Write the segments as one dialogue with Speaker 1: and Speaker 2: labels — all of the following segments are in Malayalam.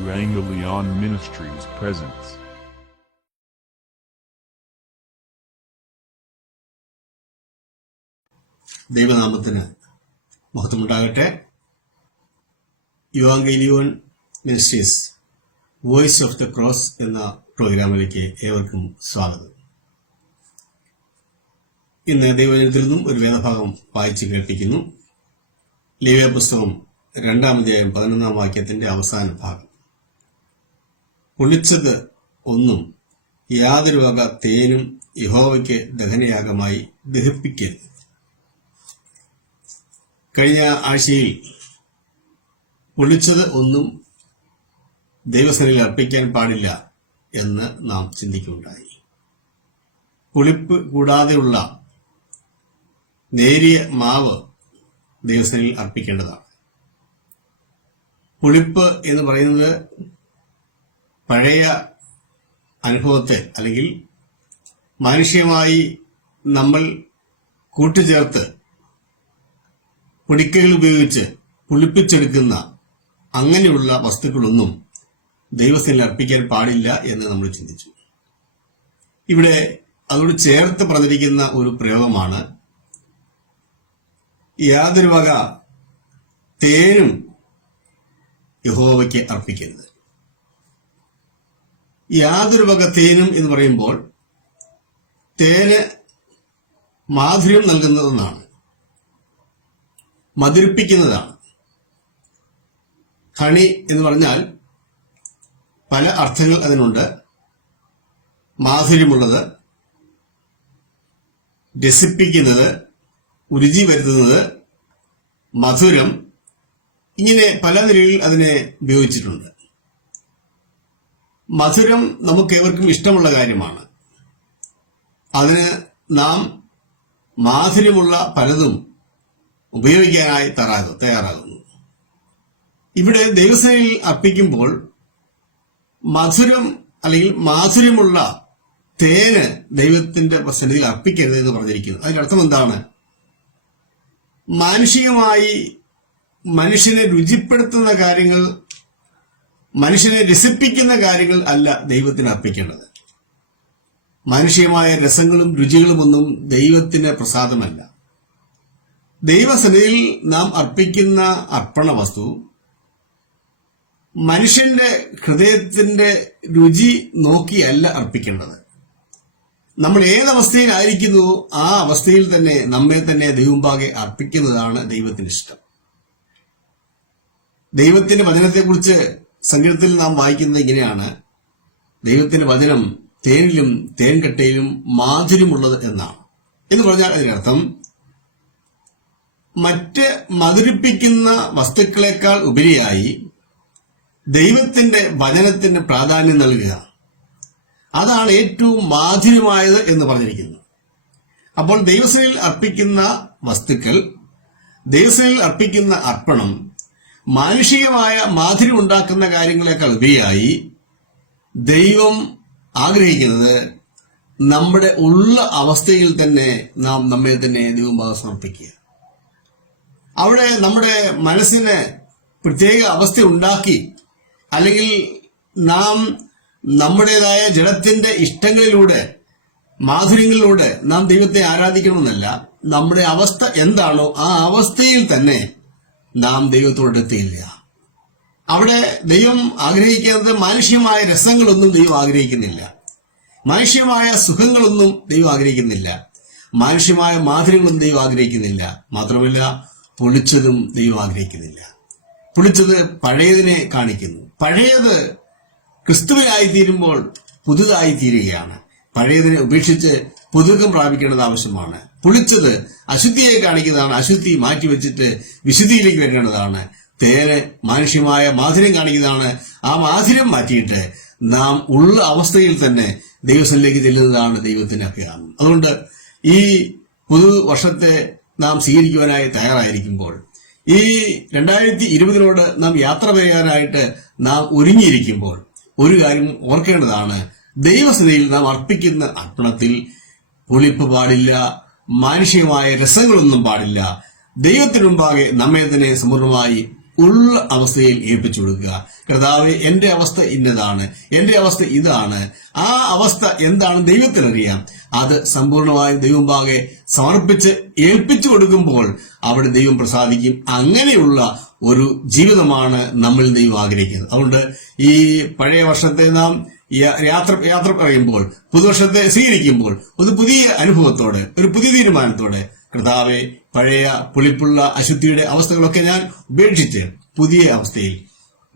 Speaker 1: Evangelion Ministries presents.
Speaker 2: ദൈവനാമത്തിന് മഹത്വമുണ്ടാകട്ടെ. Euangelion ministries voice of the cross എന്ന പ്രോഗ്രാമിലേക്ക് ഏവർക്കും സ്വാഗതം. ഇന്ന് ദൈവജനത്തിൽ നിന്നും ഒരു വേദഭാഗം വായിച്ചു കേൾപ്പിക്കുന്നു. ലിവ്യ പുസ്തകം രണ്ടാമധ്യായം പതിനൊന്നാം വാക്യത്തിന്റെ അവസാന ഭാഗം. പൊളിച്ചത് ഒന്നും യാതൊരു വക തേനും യഹോവയ്ക്ക് ദഹനയാഗമായി ദഹിപ്പിക്കരുത്. കഴിഞ്ഞ ആഴ്ചയിൽ പൊളിച്ചത് ഒന്നും ദൈവസനയിൽ അർപ്പിക്കാൻ പാടില്ല എന്ന് നാം ചിന്തിക്കുകയുണ്ടായി. പുളിപ്പ് കൂടാതെയുള്ള നേരിയ മാവ് ദൈവസനയിൽ അർപ്പിക്കേണ്ടതാണ്. പുളിപ്പ് എന്ന് പറയുന്നത് പഴയ അനുഭവത്തെ അല്ലെങ്കിൽ മാനുഷികമായി നമ്മൾ കൂട്ടിച്ചേർത്ത് പൊടിക്കൈകൾ ഉപയോഗിച്ച് പുളിപ്പിച്ചെടുക്കുന്ന അങ്ങനെയുള്ള വസ്തുക്കളൊന്നും ദൈവത്തിന് അർപ്പിക്കാൻ പാടില്ല എന്ന് നമ്മൾ ചിന്തിച്ചു. ഇവിടെ അതോട് ചേർത്ത് പറഞ്ഞിരിക്കുന്ന ഒരു പ്രയോഗമാണ് യാതൊരു വക തേനും യഹോവയ്ക്ക് അർപ്പിക്കരുത്. യാതൊരു വക തേനും എന്ന് പറയുമ്പോൾ തേന് മാധുര്യം നൽകുന്നതെന്നാണ്. മധുരിപ്പിക്കുന്നതാണ്. ഹണി എന്ന് പറഞ്ഞാൽ പല അർത്ഥങ്ങൾ അതിനുണ്ട്. മാധുര്യമുള്ളത് രസിപ്പിക്കുന്നത് രുചി വരുത്തുന്നത് മധുരം ഇങ്ങനെ പല നിലയിൽ അതിനെ ഉപയോഗിച്ചിട്ടുണ്ട്. മധുരം നമുക്ക് ഏവർക്കും ഇഷ്ടമുള്ള കാര്യമാണ്. അതിന് നാം മാധുര്യമുള്ള പലതും ഉപയോഗിക്കാനായി തയ്യാറാകും തയ്യാറാകുന്നു. ഇവിടെ ദൈവസേനയിൽ അർപ്പിക്കുമ്പോൾ മധുരം അല്ലെങ്കിൽ മാധുര്യമുള്ള തേന് ദൈവത്തിന്റെ സന്നിധിയിൽ അർപ്പിക്കരുത് എന്ന് പറഞ്ഞിരിക്കുന്നു. അതിന്റെ അർത്ഥം എന്താണ്? മാനുഷികമായി മനുഷ്യനെ രുചിപ്പെടുത്തുന്ന കാര്യങ്ങൾ മനുഷ്യനെ രസിപ്പിക്കുന്ന കാര്യങ്ങൾ അല്ല ദൈവത്തിന് അർപ്പിക്കേണ്ടത്. മാനുഷികമായ രസങ്ങളും രുചികളുമൊന്നും ദൈവത്തിന് പ്രസാദമല്ല. ദൈവസന്നിധിയിൽ നാം അർപ്പിക്കുന്ന അർപ്പണ വസ്തു മനുഷ്യന്റെ ഹൃദയത്തിന്റെ രുചി നോക്കിയല്ല അർപ്പിക്കേണ്ടത്. നമ്മൾ ഏതവസ്ഥയിലായിരിക്കുന്നു ആ അവസ്ഥയിൽ തന്നെ നമ്മെ തന്നെ ദൈവമ്പാകെ അർപ്പിക്കുന്നതാണ് ദൈവത്തിന് ഇഷ്ടം ദൈവത്തിന്റെ വചനത്തെക്കുറിച്ച് സംഗീതത്തിൽ നാം വായിക്കുന്നത് ഇങ്ങനെയാണ്. ദൈവത്തിന്റെ വചനം തേനിലും തേൻകട്ടയിലും മാധുര്യമുള്ളത് എന്നാണ്. എന്ന് പറഞ്ഞാൽ അതിനർത്ഥം മറ്റ് മധുരിപ്പിക്കുന്ന വസ്തുക്കളെക്കാൾ ഉപരിയായി ദൈവത്തിന്റെ വചനത്തിന് പ്രാധാന്യം നൽകുക. അതാണ് ഏറ്റവും മാധുര്യമായത് എന്ന് പറഞ്ഞിരിക്കുന്നത് അപ്പോൾ ദൈവസേനയിൽ അർപ്പിക്കുന്ന വസ്തുക്കൾ ദൈവസേനയിൽ അർപ്പിക്കുന്ന അർപ്പണം മാനുഷികമായ മാധുര്യം ഉണ്ടാക്കുന്ന കാര്യങ്ങളെക്കാൾ ഉപരിയായി ദൈവം ആഗ്രഹിക്കുന്നത് നമ്മുടെ ഉള്ള അവസ്ഥയിൽ തന്നെ നാം നമ്മെ തന്നെ ദൈവം സമർപ്പിക്കുക അവിടെ നമ്മുടെ മനസ്സിന് പ്രത്യേക അവസ്ഥ ഉണ്ടാക്കി അല്ലെങ്കിൽ നാം നമ്മുടേതായ ജഡത്തിന്റെ ഇഷ്ടങ്ങളിലൂടെ മാധുര്യങ്ങളിലൂടെ നാം ദൈവത്തെ ആരാധിക്കണമെന്നല്ല നമ്മുടെ അവസ്ഥ എന്താണോ ആ അവസ്ഥയിൽ തന്നെ നാം ദൈവത്തോട് എത്തിയില്ല അവിടെ ദൈവം ആഗ്രഹിക്കുന്നത് മാനുഷികമായ രസങ്ങളൊന്നും ദൈവം ആഗ്രഹിക്കുന്നില്ല. മാനുഷ്യമായ സുഖങ്ങളൊന്നും ദൈവം ആഗ്രഹിക്കുന്നില്ല. മാനുഷ്യമായ മാധുര്യങ്ങളൊന്നും ദൈവം ആഗ്രഹിക്കുന്നില്ല. മാത്രമല്ല പൊളിച്ചതും ദൈവം ആഗ്രഹിക്കുന്നില്ല. പൊളിച്ചത് പഴയതിനെ കാണിക്കുന്നു. പഴയത് ക്രിസ്തുവിനായി തീരുമ്പോൾ പുതുതായി തീരുകയാണ് പഴയതിനെ ഉപേക്ഷിച്ച് പുതുക്കം പ്രാപിക്കേണ്ടത് ആവശ്യമാണ്. പുളിച്ചത് അശുദ്ധിയെ കാണിക്കുന്നതാണ്. അശുദ്ധി മാറ്റിവെച്ചിട്ട് വിശുദ്ധിയിലേക്ക് വരേണ്ടതാണ്. തേന് മാനുഷ്യമായ മാധുര്യം കാണിക്കുന്നതാണ്. ആ മാധുര്യം മാറ്റിയിട്ട് നാം ഉള്ള അവസ്ഥയിൽ തന്നെ ദൈവസ്ഥലേക്ക് ചെല്ലുന്നതാണ് ദൈവത്തിന്റെ അഭ്യാസം അതുകൊണ്ട് ഈ പുതു വർഷത്തെ നാം സ്വീകരിക്കുവാനായി തയ്യാറായിരിക്കുമ്പോൾ ഈ രണ്ടായിരത്തി ഇരുപതിനോട് നാം യാത്ര ചെയ്യാനായിട്ട് നാം ഒരുങ്ങിയിരിക്കുമ്പോൾ ഒരു കാര്യം ഓർക്കേണ്ടതാണ്. ദൈവസ്ഥിതിയിൽ നാം അർപ്പിക്കുന്ന അർപ്പണത്തിൽ പൊളിപ്പ് പാടില്ല മാനുഷികമായ രസങ്ങളൊന്നും പാടില്ല. ദൈവത്തിന് മുമ്പാകെ നമ്മെ തന്നെ സമ്പൂർണമായി ഉള്ള അവസ്ഥയിൽ ഏൽപ്പിച്ചു കൊടുക്കുക. കർത്താവ് എന്റെ അവസ്ഥ ഇന്നതാണ് എന്റെ അവസ്ഥ ഇതാണ്. ആ അവസ്ഥ എന്താണ് ദൈവത്തിനറിയാം അത് സമ്പൂർണമായും ദൈവമ്പാകെ സമർപ്പിച്ച് ഏൽപ്പിച്ചു കൊടുക്കുമ്പോൾ അവിടെ ദൈവം പ്രസാദിക്കും. അങ്ങനെയുള്ള ഒരു ജീവിതമാണ് നമ്മൾ ദൈവം ആഗ്രഹിക്കുന്നത്. അതുകൊണ്ട് ഈ പഴയ വർഷത്തെ നാം യാത്ര യാത്ര പറയുമ്പോൾ പുതുവർഷത്തെ സ്വീകരിക്കുമ്പോൾ ഒരു പുതിയ അനുഭവത്തോടെ ഒരു പുതിയ തീരുമാനത്തോടെ കർത്താവെ പഴയ പുളിപ്പുള്ള അശുദ്ധിയുടെ അവസ്ഥകളൊക്കെ ഞാൻ ഉപേക്ഷിച്ച് പുതിയ അവസ്ഥയിൽ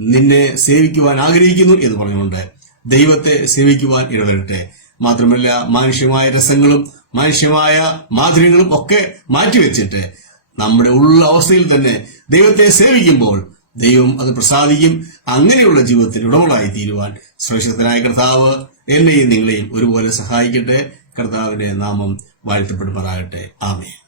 Speaker 2: നിന്നെ സേവിക്കുവാൻ ആഗ്രഹിക്കുന്നു എന്ന് പറഞ്ഞുകൊണ്ട് ദൈവത്തെ സേവിക്കുവാൻ ഇടവരട്ടെ. മാത്രമല്ല മാനുഷ്യമായ രസങ്ങളും മാനുഷ്യമായ മാധുര്യങ്ങളും ഒക്കെ മാറ്റിവെച്ചിട്ട് നമ്മുടെ ഉള്ള അവസ്ഥയിൽ തന്നെ ദൈവത്തെ സേവിക്കുമ്പോൾ ദൈവം അത് പ്രസാദിക്കും. അങ്ങനെയുള്ള ജീവിതത്തിൽ ഉടമകളായി തീരുവാൻ ശ്രേഷ്ഠനായ കർത്താവ് എന്നെയും നിങ്ങളെയും ഒരുപോലെ സഹായിക്കട്ടെ. കർത്താവിന്റെ നാമം വാഴ്ത്തപ്പെടുമാറാകട്ടെ. ആമേ